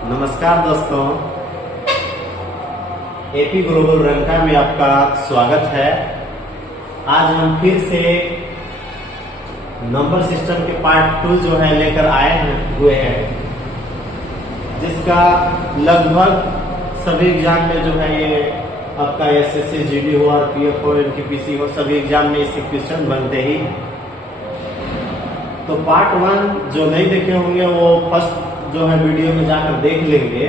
नमस्कार दोस्तों, AP global Ranka में आपका स्वागत है। आज हम फिर से नंबर सिस्टम के पार्ट 2 जो है लेकर हुए हैं, जिसका लगभग सभी एग्जाम में जो है ये आपका एसएससी जीडी हो और पीएफ हो एनटीपीसी हो, सभी एग्जाम में इसके क्वेश्चन बनते ही। तो पार्ट 1 जो नहीं देखे होंगे वो फर्स्ट जो है वीडियो में जाकर देख लेंगे।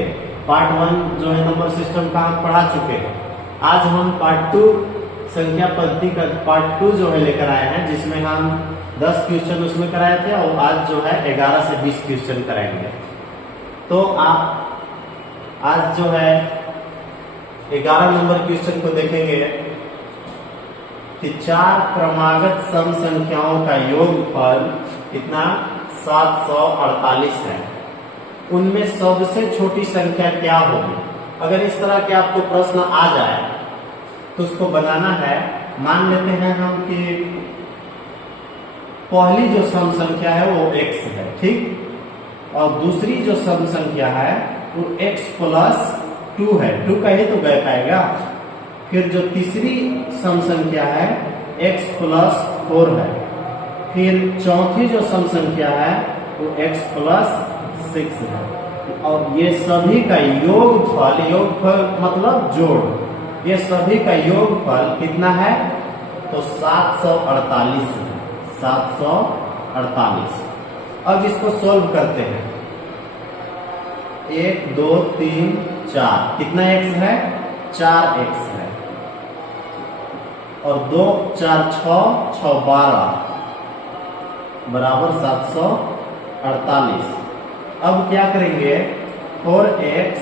पार्ट 1 जो है नंबर सिस्टम का हम पढ़ा चुके हैं। आज हम पार्ट 2 संख्या पद्धति का पार्ट 2 जो है लेकर आए हैं, जिसमें हम 10 क्वेश्चन उसमें कराए थे और आज जो है 11 से 20 क्वेश्चन कराएंगे। तो आप आज जो है 11 नंबर क्वेश्चन को देखेंगे कि 4 क्रमागत सम संख्याओं का योगफल कितना 748 है। उनमें सबसे छोटी संख्या क्या होगी? अगर इस तरह के आपको प्रश्न आ जाए तो उसको बनाना है। मान लेते हैं हम कि पहली जो सम संख्या है वो x है, ठीक, और दूसरी जो सम संख्या है वो x प्लस 2 है। 2 का ही तो गैप आएगा। फिर जो तीसरी सम संख्या है x प्लस 4 है। फिर चौथी जो सम संख्या है वो x प्लस 6 है। और ये सभी का योगफल मतलब जोड़, ये सभी का योगफल कितना है? तो 748 है। 748। अब इसको सॉल्व करते हैं। 1 2 3 4 कितना x है? 4x है। और 2 4 6 6 12 बराबर 748। अब क्या करेंगे? 4x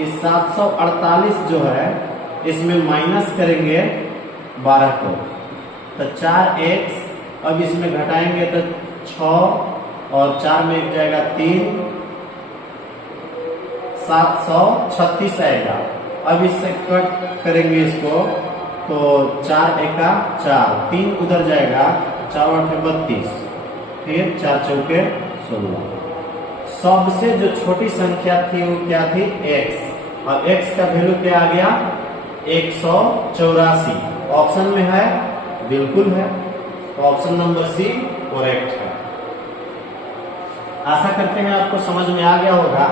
इस 748 जो है इसमें माइनस करेंगे 12 को, तो 4x अब इसमें घटाएंगे तो 6 और 4 में एक जाएगा 3, 736 आएगा। अब इससे कट करेंगे इसको तो 4 एका 4, 3 उधर जाएगा, 4 8 32, फिर 4 चौके 16। सबसे जो छोटी संख्या थी वो क्या थी? x, और x का वैल्यू क्या आ गया? 184। ऑप्शन में है, बिल्कुल है, तो ऑप्शन नंबर सी करेक्ट है। आशा करते हैं आपको समझ में आ गया होगा।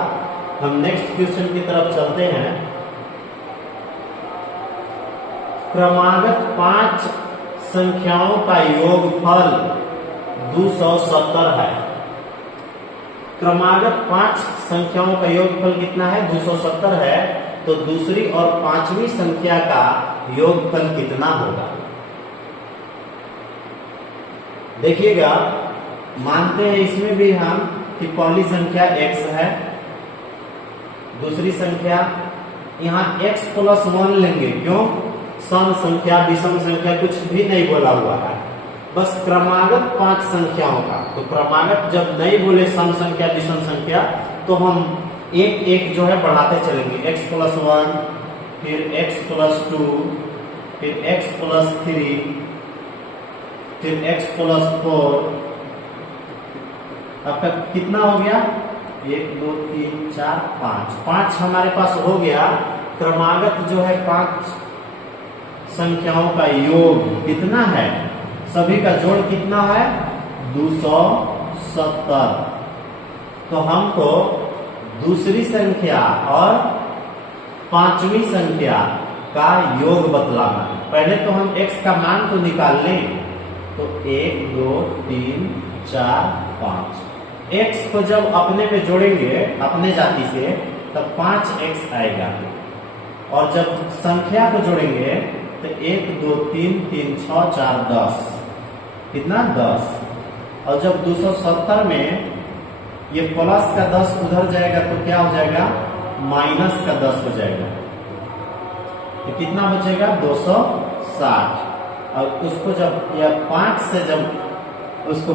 हम नेक्स्ट क्वेश्चन की तरफ चलते हैं। क्रमागत 5 संख्याओं का योगफल 270 है। क्रमागत 5 संख्याओं का योगफल कितना है? 270 है। तो दूसरी और पांचवी संख्या का योगफल कितना होगा? देखिएगा, मानते हैं इसमें भी हम कि पहली संख्या x है, दूसरी संख्या यहाँ x प्लस 1 लेंगे। क्यों? सम संख्या विषम संख्या कुछ भी नहीं बोला हुआ है, बस क्रमागत 5 संख्याओं का। तो क्रमागत जब नहीं बोले सम संख्या विषम संख्या, तो हम एक एक जो है बढ़ाते चलेंगे। x प्लस 1, फिर x प्लस 2, फिर x प्लस 3, फिर x प्लस 4। आपका कितना हो गया? 1 2 3 4 5। 5 हमारे पास हो गया। क्रमागत जो है 5 संख्याओं का योग कितना है? सभी का जोड़ कितना है? 270। तो हमको दूसरी संख्या और पांचवी संख्या का योग बतलाना है। पहले तो हम x का मान तो निकाल लें। तो 1 2 3 4 5। x को जब अपने पे जोड़ेंगे अपने जाति से, तब 5x आएगा। और जब संख्या को जोड़ेंगे तो 1 2 3 3 6 4 10, कितना? 10। और जब 270 में ये प्लस का 10 उधर जाएगा तो क्या हो जाएगा? माइनस का 10 हो जाएगा। तो कितना बचेगा? 260। और उसको जब या 5 से जब उसको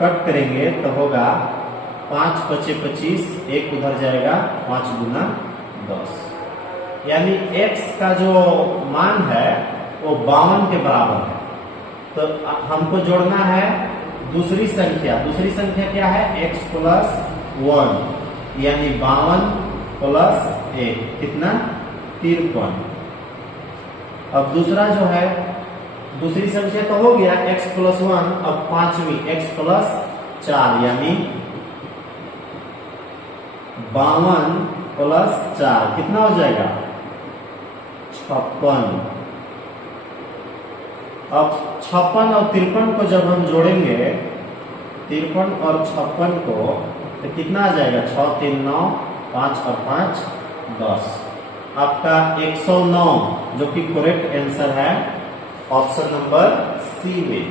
कट करेंगे तो होगा 5 5 25, 1 उधर जाएगा, 5 गुना 10। यानी x का जो मान है वो 52 के बराबर है। तो हमको जोड़ना है दूसरी संख्या क्या है? x plus 1। यानी 52 प्लस 1 कितना 53। अब दूसरा जो है दूसरी संख्या तो हो गया x प्लस 1, अब पांचवी x प्लस 4 यानी 52 प्लस 4 कितना हो जाएगा 56। अब 56 और 53 को जब हम जोड़ेंगे 53 और 56 को तो कितना आ जाएगा 6 3 9 5 और 5 10। आपका 109 जो कि करेक्ट आंसर है ऑप्शन नंबर सी में।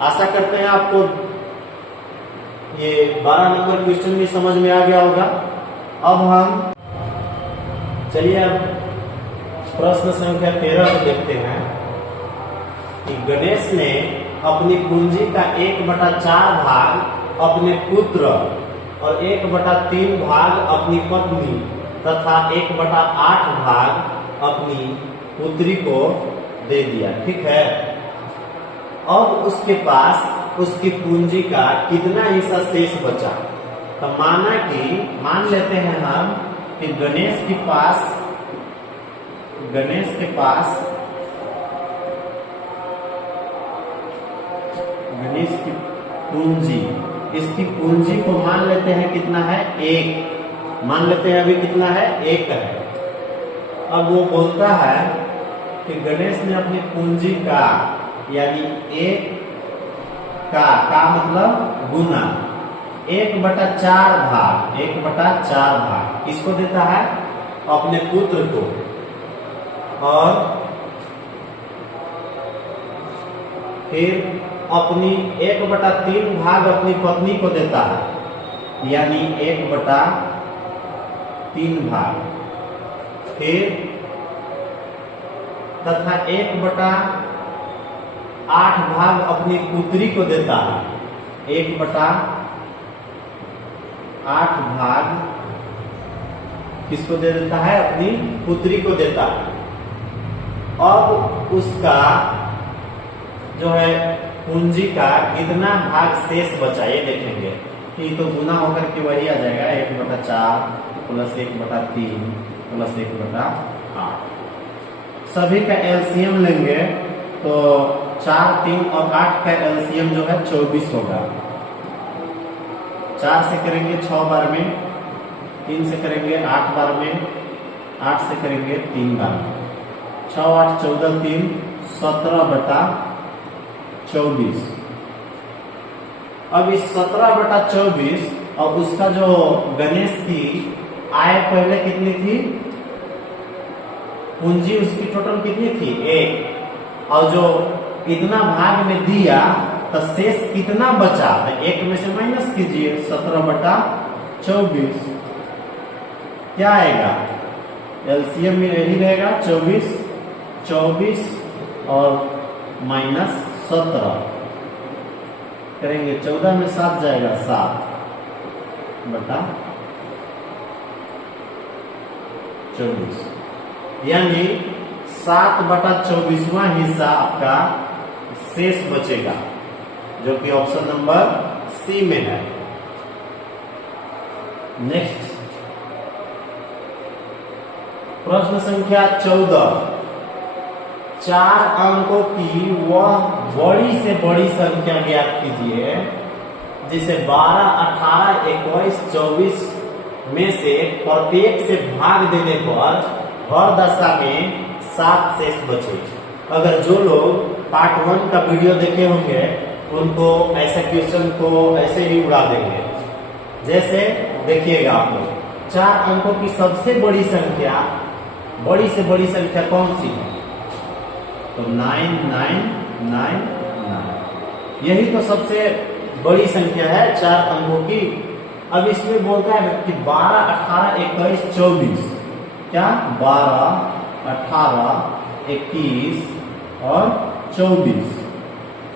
आशा करते हैं आपको ये 12 नंबर क्वेश्चन भी समझ में आ गया होगा। अब हम चलिए अब प्रश्न संख्या 13 को देखते हैं कि गणेश ने अपनी पूंजी का 1/4 भाग अपने पुत्र और 1/3 भाग अपनी पत्नी तथा 1/8 भाग अपनी पुत्री को दे दिया। ठीक है, अब उसके पास उसकी पूंजी का कितना हिस्सा शेष बचा। तो मान लेते हैं हम कि गणेश के पास की पूंजी, इसकी पूंजी को मान लेते हैं कितना है 1, मान लेते हैं अभी कितना है 1 है। अब वो बोलता है कि गणेश ने अपनी पूंजी का यानी 1 का मतलब गुना 1/4 भाग किसको देता है अपने पुत्र को, और फिर अपनी 1/3 भाग अपनी पत्नी को देता है यानी 1/3 भाग, फिर तथा 1/8 भाग अपनी पुत्री को देता है, 1/8 भाग किसको दे देता है अपनी पुत्री को देता है। अब उसका जो है पूंजी का कितना भाग शेष बचा ये देखेंगे कि तो गुना होकर के वही आ जाएगा 1/4 प्लस 1/3 प्लस 1/8। सभी का एलसीएम लेंगे तो 4 3 और 8 का एलसीएम जो है 24 होगा। 4 से करेंगे 6 बार में, 3 से करेंगे 8 बार में, 8 से करेंगे 3 बार में, 6 8 14 3 17/24। अब इस 17/24 और उसका जो गणेश की आय पहले कितनी थी, पूंजी उसकी टोटल कितनी थी 1, और जो इतना भाग में दिया तो शेष कितना बचा, 1 में से माइनस कीजिए 17/24 क्या आएगा, एलसीएम में यही रहेगा 24 और माइनस 17 करेंगे, 14 में 7 जाएगा 7/24 यानी 7/24वां हिस्सा आपका शेष बचेगा जो कि ऑप्शन नंबर सी में है। नेक्स्ट प्रश्न संख्या 14, 4 अंकों की वह बड़ी से बड़ी संख्या ज्ञात कीजिए जिसे 12, 18, 21, 24 में से प्रत्येक से भाग देने पर हर दशा में 7 शेष बचे। अगर जो लोग पार्ट 1 का वीडियो देखे होंगे उनको ऐसे क्वेश्चन को ऐसे ही उड़ा देंगे। जैसे देखिएगा आप लोग 4 अंकों की सबसे बड़ी संख्या, बड़ी से बड़ी संख्या कौन सी है, तो 9999, यही तो सबसे बड़ी संख्या है 4 अंकों की। अब इसमें बोलता है कि 12, 18, 21, 24, क्या 12, 18, 21 और 24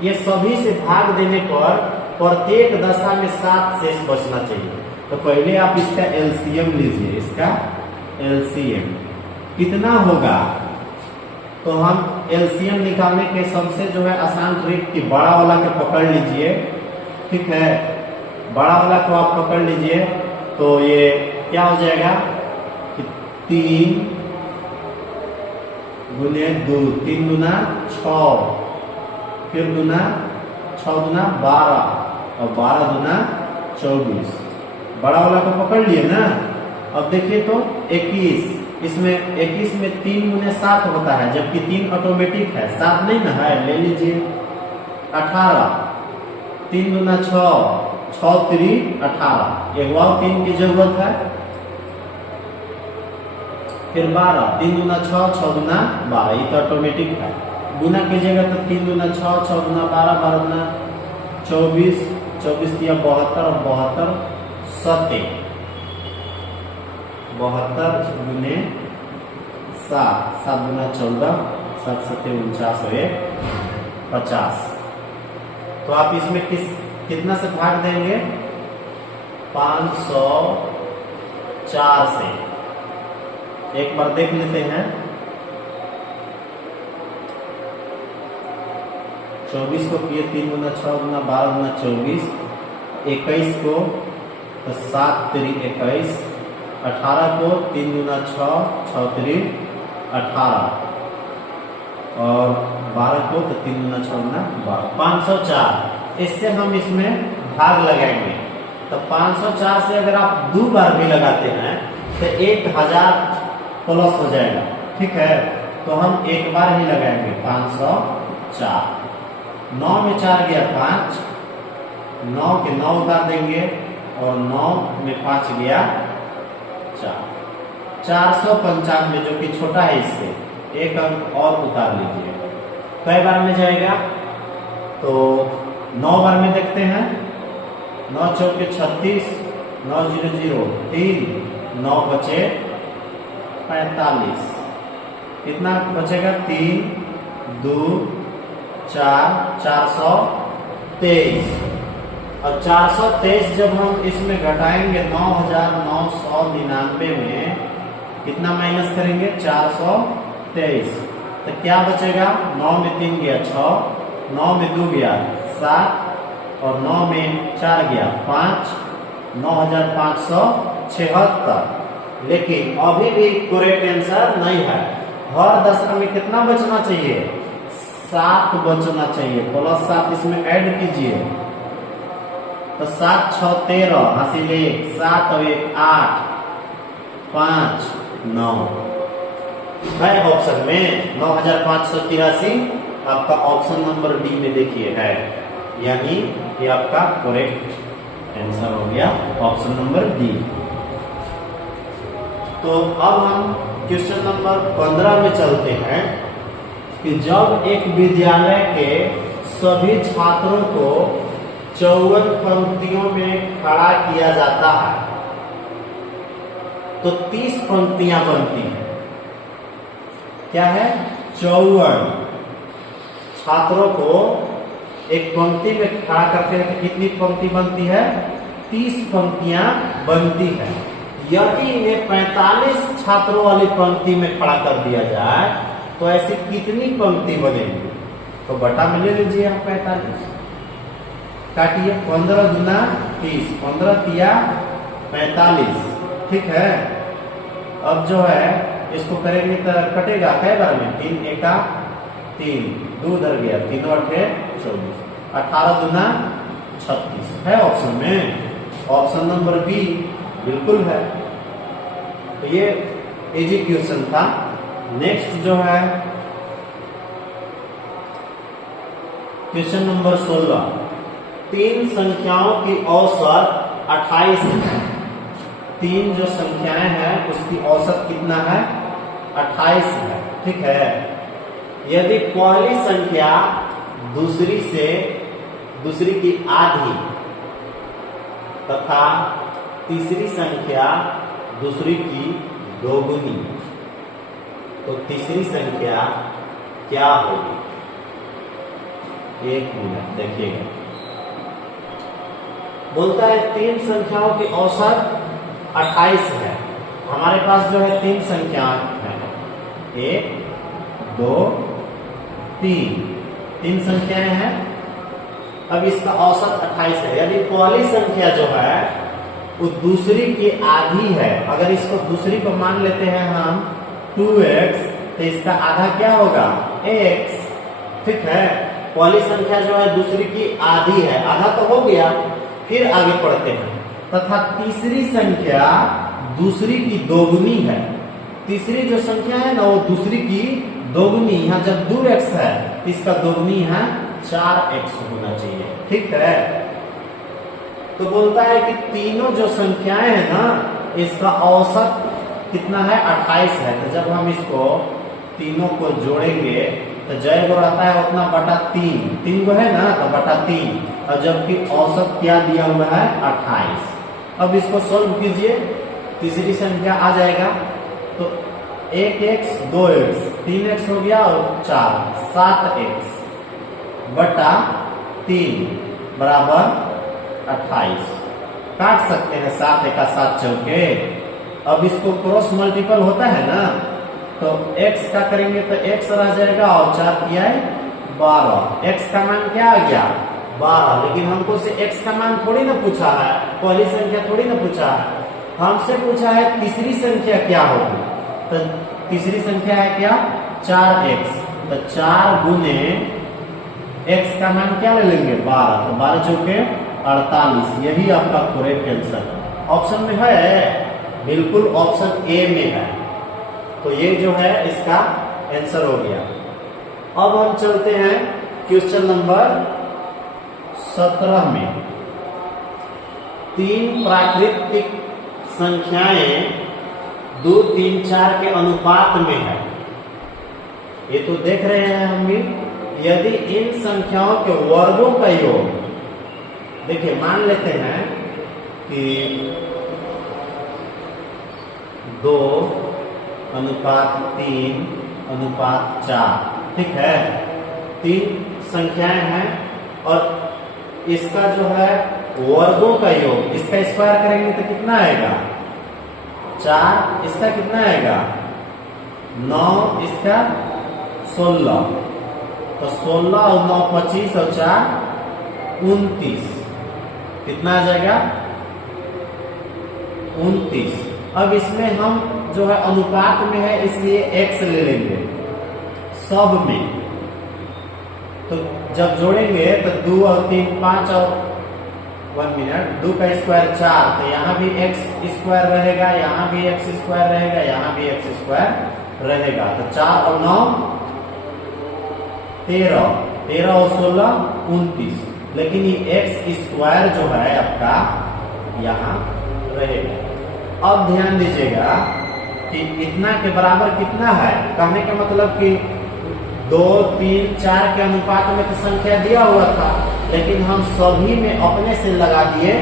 ये सभी से भाग देने पर प्रत्येक दशा में 7 शेष बचना चाहिए। तो पहले आप इसका एलसीएम लीजिए, इसका एलसीएम कितना होगा, तो हम एलसीएम निकालने के सबसे जो है आसान ट्रिक की बड़ा वाला के पकड़ लीजिए, ठीक है, बड़ा वाला को आप पकड़ लीजिए तो ये क्या हो जाएगा कि 3 गुने 2, 3 दूना 6, फिर दूना 6 दूना 12 और 12 दूना 24। बड़ा वाला को पकड़ लिए ना। अब देखिए तो 21, इसमें 21 में 3 गुने 7 होता है, जबकि 3 ऑटोमेटिक है, 7 नहीं ना है, ले लीजिए। 18, 3 दूना 6, 6 3 18, एक और 3 की जरूरत है। फिर 12, 3 दूना 6, 6 दूना 12, ये तो ऑटोमेटिक है। गुना कीजिएगा तो 3 दूना 6, 6 दूना 12, 12 दूना 24, 24 दिया 72 और 72 7, 72 गुने 7, 7 गुना 14, 7 7 49 और 1 50। तो आप इसमें कितना से भाग देंगे? 504 से। एक बार देख लेते हैं। 24 को किए 3 गुना 6 गुना 12 गुना 24, 21 को तो 7 3 21, 18 को 3 गुना 6, 6 3 18 और 12 को तो 3 गुना 6 गुना 12, 504। इससे हम इसमें भाग लगाएंगे। तो 504 से अगर आप 2 बार भी लगाते हैं तो 1000 प्लस हो जाएगा। ठीक है, तो हम एक बार ही लगाएंगे 504। 9 में 4 गया 5, 9 के 9 उतार देंगे और 9 में 5 गया 4, 495 जो कि छोटा है इससे एक अंक और उतार लीजिए। कई बार में जाएगा? तो 9 बार में देखते हैं। 9 चौके 36, 9 0 0 3, 9 बचे 45। कितना बचेगा? 3 2 4 423। और 423 जब हम इसमें घटाएंगे 9999 में कितना माइनस करेंगे? 423। तो क्या बचेगा? 9 में 3 गया 6, 9 में 2 गया 7 और 9 में 4 गया 5, 9576। लेकिन अभी भी करेक्ट आंसर नहीं है। हर दशा में कितना बचना चाहिए? 7 बचना चाहिए। प्लस 7 इसमें ऐड कीजिए तो 7 6 13 हासिल 1, 7 और 1 8, 5 9 है ऑप्शन में 9583। आपका ऑप्शन नंबर डी में देखिए है, यानी ये आपका करेक्ट आंसर हो गया ऑप्शन नंबर डी। तो अब हम क्वेश्चन नंबर 15 में चलते हैं कि जब एक विद्यालय के सभी छात्रों को 54 पंक्तियों में खड़ा किया जाता है तो 30 पंक्तियां बनती हैं। क्या है? 54 छात्रों को एक पंक्ति में खड़ा करते हैं तो कितनी पंक्ति बनती है? 30 पंक्तियां बनती है। यदि इन्हें 45 छात्रों वाली पंक्ति में खड़ा कर दिया जाए तो ऐसी कितनी पंक्ति बनेगी? तो बटा में ले लीजिए आप 45, काटिए 15 दूना 30, 15 तिया 45। ठीक है, अब जो है इसको करेंगे तो कटेगा कई बार में? 3 एका 3, 2 उधर गया 3 8 24, 18 दूना 36 है ऑप्शन में। ऑप्शन नंबर बी बिल्कुल है। तो ये इजी क्वेश्चन था। नेक्स्ट जो है क्वेश्चन नंबर 16। 3 संख्याओं की औसत 28 है। 3 जो संख्याएं हैं उसकी औसत कितना है? 28 है। ठीक है, यदि पहली संख्या दूसरी की आधी तथा तीसरी संख्या दूसरी की दोगुनी तो तीसरी संख्या क्या होगी? एक मिनट देखिएगा। बोलता है 3 संख्याओं की औसत 28 है। हमारे पास जो है 3 संख्या है, 1 2 3 संख्याएं हैं। अब इसका औसत 28 है। यदि पहली संख्या जो है वो दूसरी की आधी है। अगर इसको दूसरी को मान लेते हैं हम 2x, तो इसका आधा क्या होगा x। ठीक है, पहली संख्या जो है दूसरी की आधी है, आधा तो हो गया। फिर आगे पढ़ते हैं, तथा तीसरी संख्या दूसरी की दोगुनी है। तीसरी जो संख्या है ना वो दूसरी की दोगुनी, यहाँ जब 2x है इसका दोगुनी है 4x होना चाहिए। ठीक है, तो बोलता है कि तीनों जो संख्याएं हैं ना इसका औसत कितना है 28 है। तो जब हम इसको तीनों को जोड़ेंगे तो जय को रहता है उतना बटा 3 को है ना, तो बटा 3, और जबकि औसत क्या दिया हुआ है 28। अब इसको सोल्व कीजिए, तीसरी संख्या आ जाएगा तो 1x 2x 3x हो गया और 4 7x बटा 3 बराबर 28। काट सकते हैं 7 एका 7 चौके। अब इसको क्रॉस मल्टीपल होता है ना, तो x का करेंगे तो x रह जाएगा और 4 किया 12। x का मान क्या आ गया 12, लेकिन हमको से x का मान थोड़ी ना पूछा है, पहली संख्या थोड़ी ना पूछा है, हमसे पूछा है तीसरी संख्या क्या होगी। तो तीसरी संख्या है क्या 4x, तो 4 गुने x का मान क्या ले लेंगे 12, तो 12 चौके 48। यही आपका करेक्ट आंसर ऑप्शन में है, बिल्कुल ऑप्शन ए में है। तो ये जो है इसका आंसर हो गया। अब हम चलते हैं क्वेश्चन नंबर 17 में। 3 प्राकृतिक संख्याएं 2 3 4 के अनुपात में है। ये तो देख रहे हैं हम भी। यदि इन संख्याओं के वर्गों का योग, देखिए मान लेते हैं कि 2 अनुपात 3 अनुपात 4, ठीक है, 3 संख्याएं हैं और इसका जो है वर्गों का योग, इसका स्क्वायर करेंगे तो कितना आएगा 4, इसका कितना आएगा 9, इसका 16, तो 16 और 9 25 और 4 29, कितना आ जाएगा 29। अब इसमें हम जो है अनुपात में है इसलिए x ले लेंगे सब में। तो जब जोड़ेंगे तो 2 और 3 5 और 1 मिनट 2 का स्क्वायर 4, तो यहाँ भी x स्क्वायर रहेगा, यहाँ भी x स्क्वायर रहेगा, यहाँ भी x स्क्वायर रहेगा। तो 4 और 9 13, 13 और 16 29, लेकिन ये x स्क्वायर जो है आपका यहाँ रहेगा। अब ध्यान दीजिएगा कि इतना के बराबर कितना है, कहने का मतलब कि 2 3 4 के अनुपात में तो संख्या दिया हुआ था, लेकिन हम सभी में अपने से लगा दिए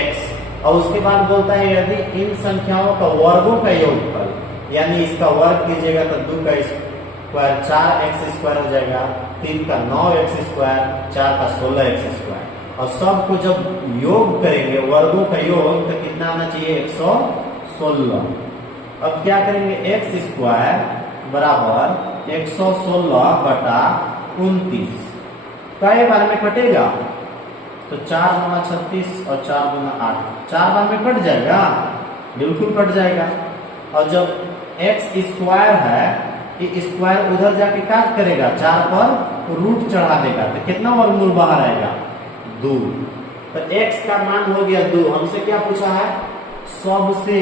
x, और उसके बाद बोलता है यदि इन संख्याओं का वर्गों का योगफल, यानी इसका वर्ग कीजिएगा तो 2 का स्क्वायर 4x स्क्वायर हो जाएगा, 3 का 9x स्क्वायर, 4 का 16x स्क्वायर, और सबको जब योग करेंगे वर्गों का योग तो कितना आना चाहिए 116। अब क्या करेंगे x स्क्वायर बराबर 116 बटा 29, कई बार में कटेगा तो 4 गुना 36 और 4 गुना 8, 4 बार में कट जाएगा, बिल्कुल कट जाएगा। और जब x स्क्वायर है ये स्क्वायर उधर जाके क्या करेगा 4 पर रूट चढ़ा देगा, तो कितना वर्गमूल बाहर आएगा 2। तो x का मान हो गया 2। हमसे क्या पूछा है सबसे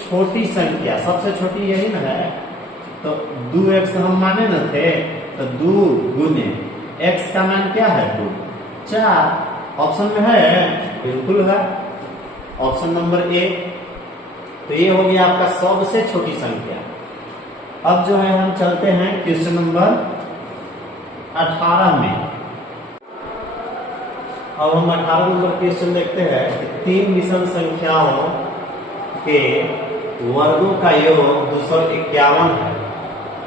छोटी संख्या, सबसे छोटी यही ना है, तो 2x हम माने न थे, तो 2 गुने x का मान क्या है 2 4, ऑप्शन में है, बिल्कुल है, ऑप्शन नंबर ए। तो ये हो गया आपका सबसे छोटी संख्या। अब जो है हम चलते हैं क्वेश्चन नंबर 18 में। अब हम 18 नंबर क्वेश्चन देखते हैं कि 3 विषम संख्याओं के वर्गों का योग 251 है,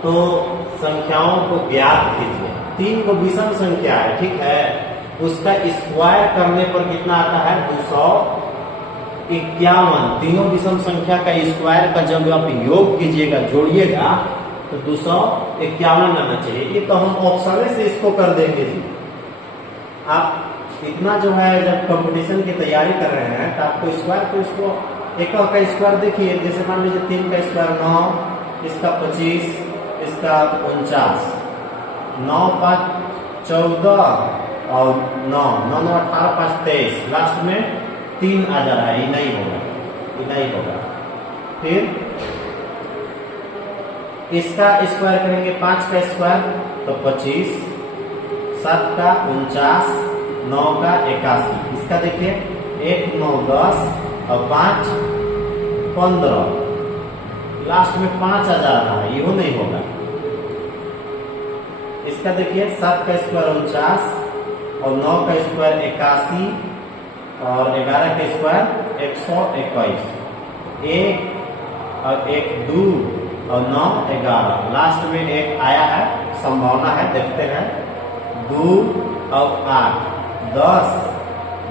तो संख्याओं को ज्ञात कीजिए। 3 को विषम संख्या है, ठीक है, उसका स्क्वायर करने पर कितना आता है 251। तीनों विषम संख्या का स्क्वायर का जब आप योग कीजिएगा जोड़िएगा तो 251 आना चाहिए। ये तो हम ऑप्शन से इसको कर देंगे जी। आप इतना जो है जब कंपटीशन की तैयारी कर रहे हैं तो आपको स्क्वायर को इसको एक का स्क्वायर देखिए, जैसे मान लीजिए 3 का स्क्वायर 9, इसका 25, इसका 49, 9 5 14 और 9 9 9 18 5 23, लास्ट में 3 आ जा रहा है, ये नहीं होगा, ये नहीं होगा। फिर इसका स्क्वायर करेंगे 5 का स्क्वायर तो 25, 7 का 49, 9 का 81, इसका देखिए 1 9 10 और 5 15, लास्ट में 5 आ जा रहा है, ये नहीं होगा। इसका देखिए 7 का स्क्वायर 49 और 9 का स्क्वायर 81 और 11 का स्क्वायर 121, 1 और 1 2 और 9 11, लास्ट में 1 आया है, संभावना है, देखते हैं। 2 और 8 10,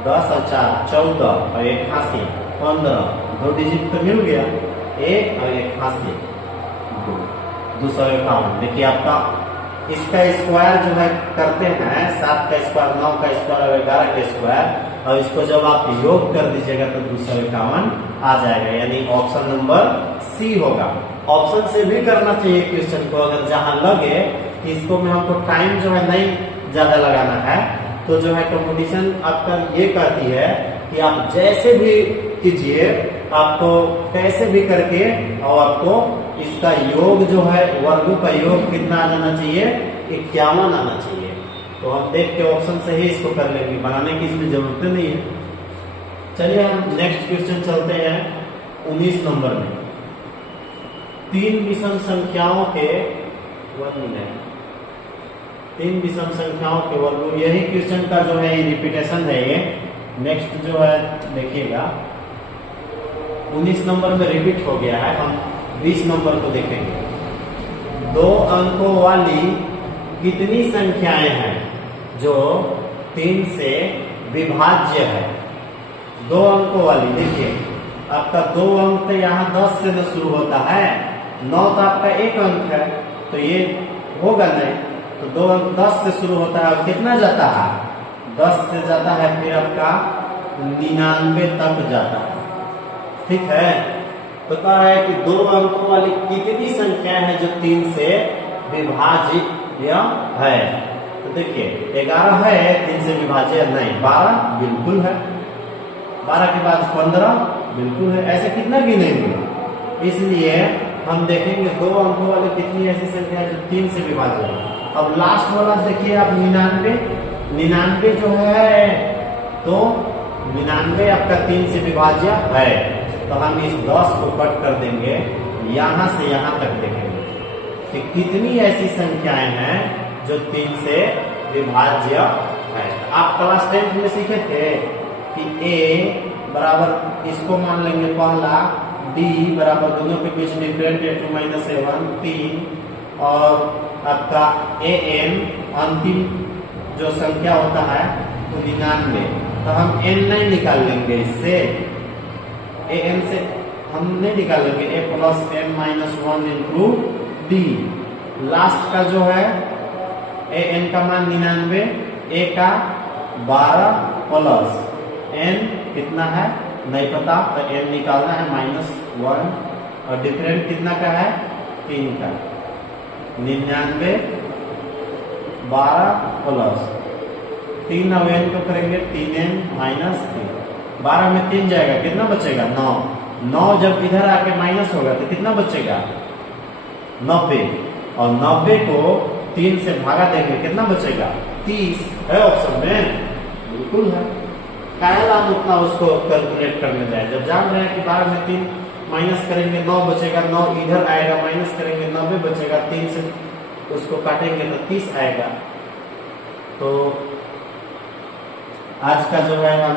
10 और 4 14 और 81 15, 2 डिजिट तो मिल गया, 1 और 81 251। देखिए आपका इसका स्क्वायर जो है करते हैं 7 का स्क्वायर 9 का स्क्वायर और 11 का स्क्वायर, और इसको जब आप योग कर दीजिएगा तो 251 आ जाएगा, यानी ऑप्शन नंबर सी होगा। ऑप्शन से भी करना चाहिए क्वेश्चन को, अगर जहां लगे कि इसको में हमको टाइम जो है नहीं ज्यादा लगाना है, तो जो है कंपटीशन आपका ये कहती है कि आप जैसे भी कीजिए, आपको कैसे भी करके और आपको इसका योग जो है वर्गों का योग कितना आ जाना चाहिए, 51 आना चाहिए। तो हम देख के ऑप्शन से ही इसको कर लेंगे, बनाने की इसमें जरूरत नहीं है। चलिए हम नेक्स्ट क्वेश्चन चलते हैं 19 नंबर में। 3 विषम संख्याओं के वर्ग है, 3 विषम संख्याओं के वर्ग, यही क्वेश्चन का जो है रिपीटेशन है ये। नेक्स्ट जो है देखिएगा 19 नंबर में रिपीट हो गया है, हम 20 नंबर को देखेंगे। 2 अंकों वाली कितनी संख्याएं हैं जो 3 से विभाज्य है? 2 अंकों वाली, देखिए आपका 2 अंक तो यहाँ 10 से न शुरू होता है, 9 तो आपका 1 अंक है, तो ये होगा नहीं, तो 2 अंक 10 से शुरू होता है, और कितना जाता है 10 से जाता है, फिर आपका 99 तक जाता है, ठीक है। तो कह रहा है कि 2 अंकों वाली कितनी संख्या है जो 3 से विभाज्य है? तो देखिए 11 है 3 से विभाज्य नहीं, 12 बिल्कुल है, 12 के बाद 15 बिल्कुल है, ऐसे कितना गिनेंगे? इसलिए हम देखेंगे 2 अंकों वाली कितनी ऐसी संख्या है जो 3 से विभाज्य है। अब लास्ट वाला देखिए आप 99 जो है, तो 99 आपका 3 से विभाज्य है, तो हम इस 10 को कट कर देंगे, यहां से यहां तक देखेंगे कि कितनी ऐसी संख्याएं हैं जो 3 से विभाज्य है। आप क्लास 10 में सीखे थे कि a बराबर, इसको मान लेंगे पहला, d बराबर दोनों के बीच डिफरेंट a2 - a1 3, और आपका an अंतिम जो संख्या होता है तो 99, तो हम n नहीं निकाल लेंगे, इससे an से हम नहीं निकालेंगे, a + n - 1 into d, last का जो है an का मान 99, a का 12 प्लस n कितना है नहीं पता, तो n निकालना है -1, और डिफरेंट कितना का है 3 का, 99 12 प्लस 3 और n को करेंगे 3n - 3, 12 में 3 जाएगा, कितना बचेगा 9, 9 जब इधर आके माइनस होगा तो कितना बचेगा 90, और 90 को 3 से भागा देंगे, कितना बचेगा 30, है ऑप्शन में, बिल्कुल है। काहे हम उतना उसको कैलकुलेट करने जाए, जब जान रहे हैं कि 12 में 3 माइनस करेंगे 9 बचेगा, 9 इधर आएगा, माइनस करेंगे 90 बचेगा, 3 से उसको काटेंगे तो 30 आएगा। तो आज का जो है हम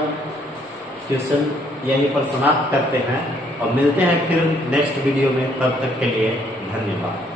क्वेश्चन यहीं पर समाप्त करते हैं, और मिलते हैं फिर नेक्स्ट वीडियो में, तब तक के लिए धन्यवाद।